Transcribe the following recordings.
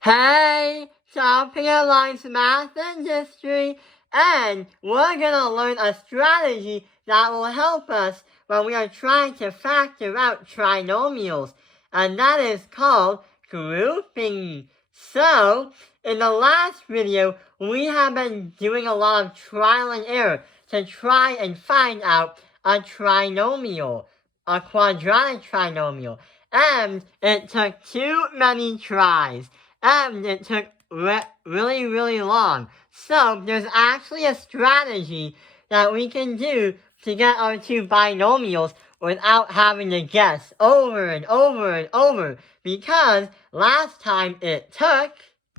Hey, Shopping Alliance Math and History, and we're gonna learn a strategy that will help us when we are trying to factor out trinomials, and that is called grouping. So, in the last video, we have been doing a lot of trial and error to try and find out a trinomial, a quadratic trinomial, and it took too many tries. And it took really long. So there's actually a strategy that we can do to get our two binomials without having to guess over and over, because last time it took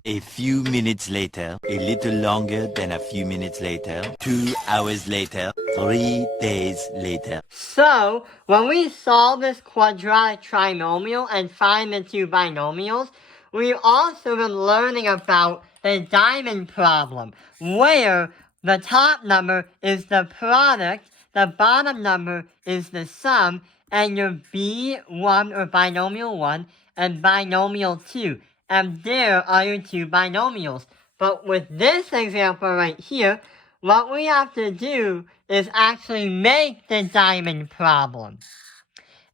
A few minutes later, a little longer than a few minutes later, 2 hours later, 3 days later. So, when we solve this quadratic trinomial and find the two binomials, we've also been learning about the diamond problem, where the top number is the product, the bottom number is the sum, and your B1 or binomial 1 and binomial 2. And there are your two binomials. But with this example right here, what we have to do is actually make the diamond problem.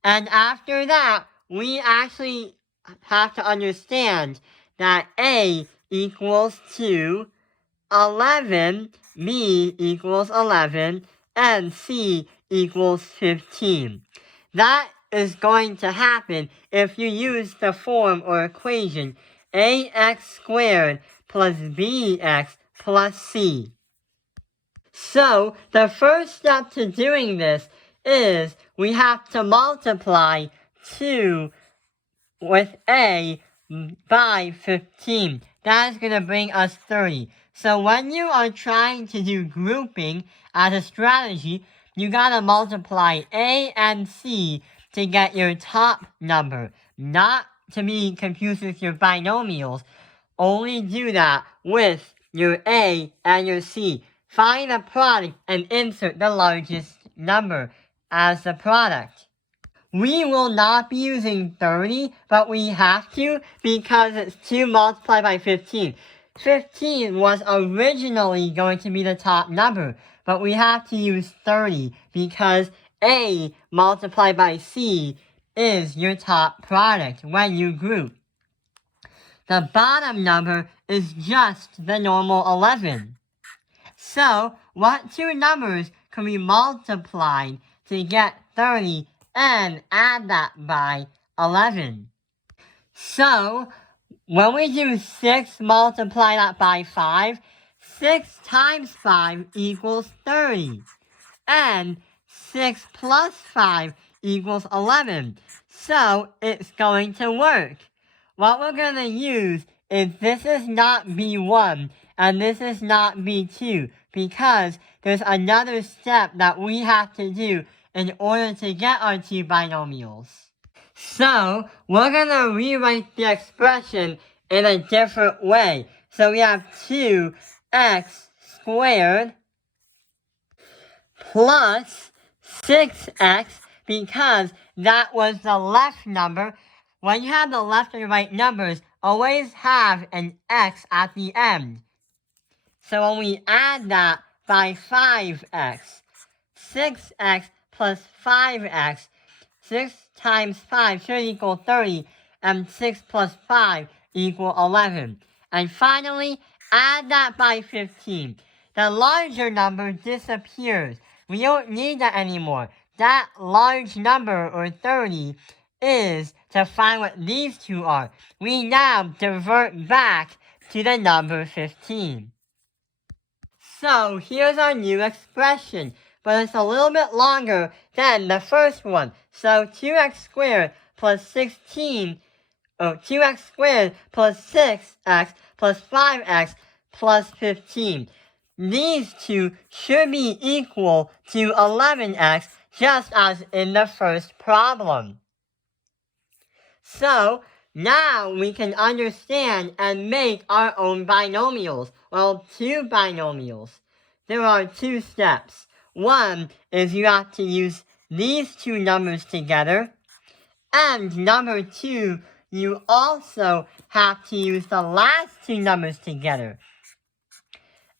And after that, we actually have to understand that A equals 2, 11, B equals 11, and C equals 15. That is going to happen if you use the form or equation ax squared plus bx plus c. So, the first step to doing this is we have to multiply 2 with A by 15. That is going to bring us 30. So when you are trying to do grouping as a strategy, you gotta multiply A and C to get your top number. Not to be confused with your binomials. Only do that with your A and your C. Find the product and insert the largest number as the product. We will not be using 30, but we have to because it's 2 multiplied by 15. 15 was originally going to be the top number, but we have to use 30 because A multiplied by C is your top product when you group. The bottom number is just the normal 11. So, what two numbers can be multiplied to get 30 and add that by 11? So, when we do 6 multiply that by 5, 6 times 5 equals 30. And 6 plus 5 equals 11. So, it's going to work. What we're going to use is this is not B1 and this is not B2 because there's another step that we have to do in order to get our two binomials. So, we're going to rewrite the expression in a different way. So we have 2x squared plus 6x because that was the left number. When you have the left and right numbers, always have an x at the end. So when we add that by 5x, 6x plus 5x, 6 times 5 should equal 30, and 6 plus 5 equal 11. And finally, add that by 15. The larger number disappears. We don't need that anymore. That large number, or 30, is to find what these two are. We now divert back to the number 15. So here's our new expression, but it's a little bit longer than the first one. So 2x squared plus 2x squared plus 6x plus 5x plus 15. These two should be equal to 11x, just as in the first problem. So, now we can understand and make our own binomials. Well, two binomials. There are two steps. One is you have to use these two numbers together. And number two, you also have to use the last two numbers together.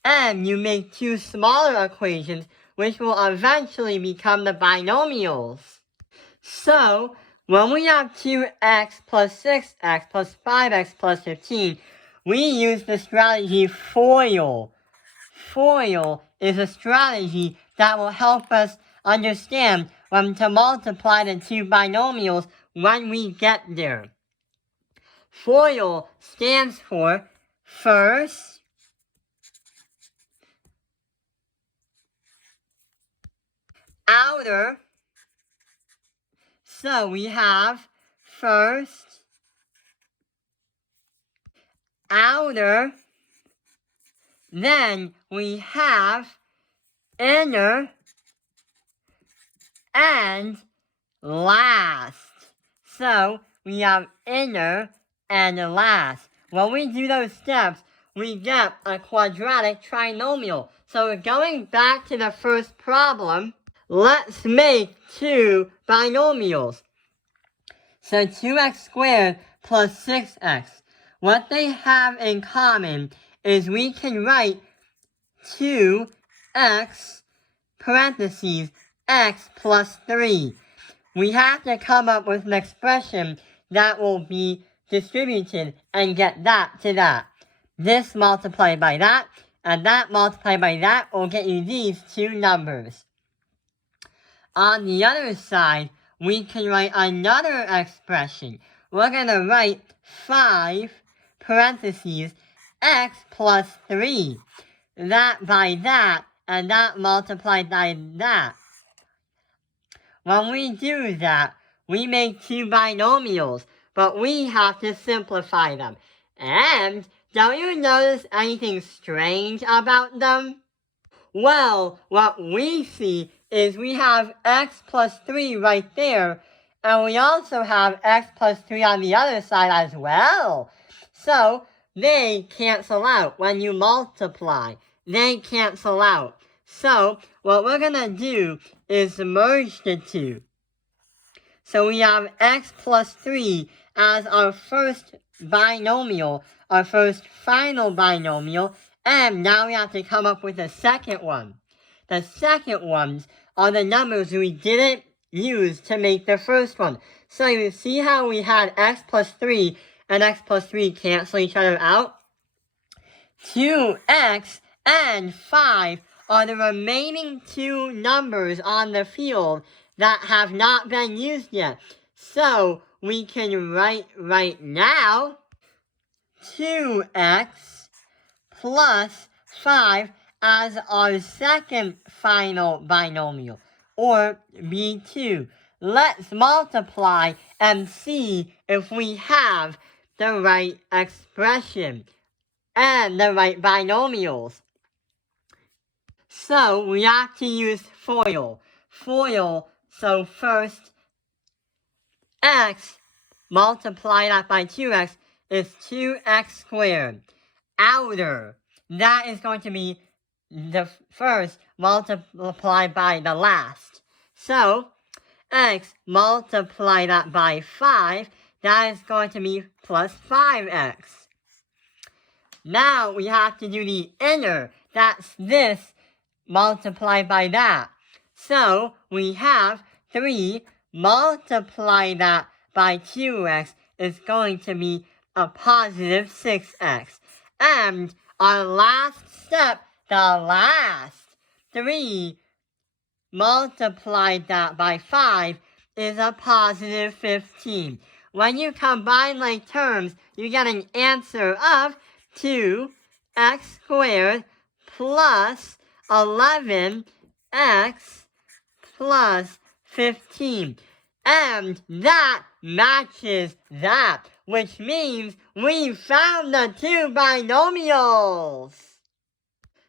And you make two smaller equations, which will eventually become the binomials. So, when we have 2x plus 6x plus 5x plus 15, we use the strategy FOIL. FOIL is a strategy that will help us understand when to multiply the two binomials when we get there. FOIL stands for first, outer. So we have first, outer, then we have inner, and last. So we have inner and last. When we do those steps, we get a quadratic trinomial. So going back to the first problem, let's make two binomials. So 2x squared plus 6x. What they have in common is we can write 2x parentheses x plus 3. We have to come up with an expression that will be distributed and get that to that. This multiplied by that, and that multiplied by that will get you these two numbers. On the other side, we can write another expression. We're going to write 5 parentheses x plus 3. That by that, and that multiplied by that. When we do that, we make two binomials, but we have to simplify them. And don't you notice anything strange about them? Well, what we see is we have x plus 3 right there, and we also have x plus 3 on the other side as well. So, they cancel out when you multiply. They cancel out. So, what we're going to do is merge the two. So we have x plus 3 as our first binomial, our first final binomial, and now we have to come up with a second one. The second ones are the numbers we didn't use to make the first one. So you see how we had x plus 3 and x plus 3 cancel each other out? 2x and 5 are the remaining two numbers on the field that have not been used yet. So we can write right now 2x plus 5 as our second final binomial, or B2. Let's multiply and see if we have the right expression and the right binomials. So we have to use FOIL. FOIL, so first x multiply that by 2x is 2x squared. Outer, that is going to be the first multiplied by the last. So x multiply that by 5, that is going to be plus 5x. Now we have to do the inner, that's this multiplied by that. So we have 3 multiply that by 2x is going to be a positive 6x. And our last step, the last 3 multiply that by 5 is a positive 15. When you combine like terms, you get an answer of 2x squared plus 11x plus 15. And that matches that, which means we found the two binomials.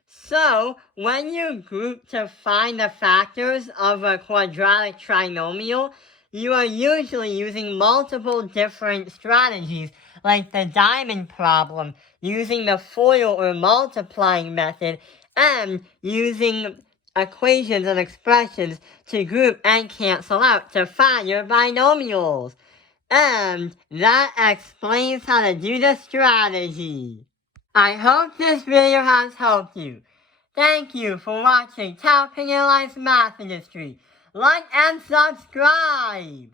So, when you group to find the factors of a quadratic trinomial, you are usually using multiple different strategies, like the diamond problem, using the FOIL or multiplying method, and using equations and expressions to group and cancel out to find your binomials. And that explains how to do the strategy. I hope this video has helped you. Thank you for watching Top Opinion Life's Math Industry. Like and subscribe!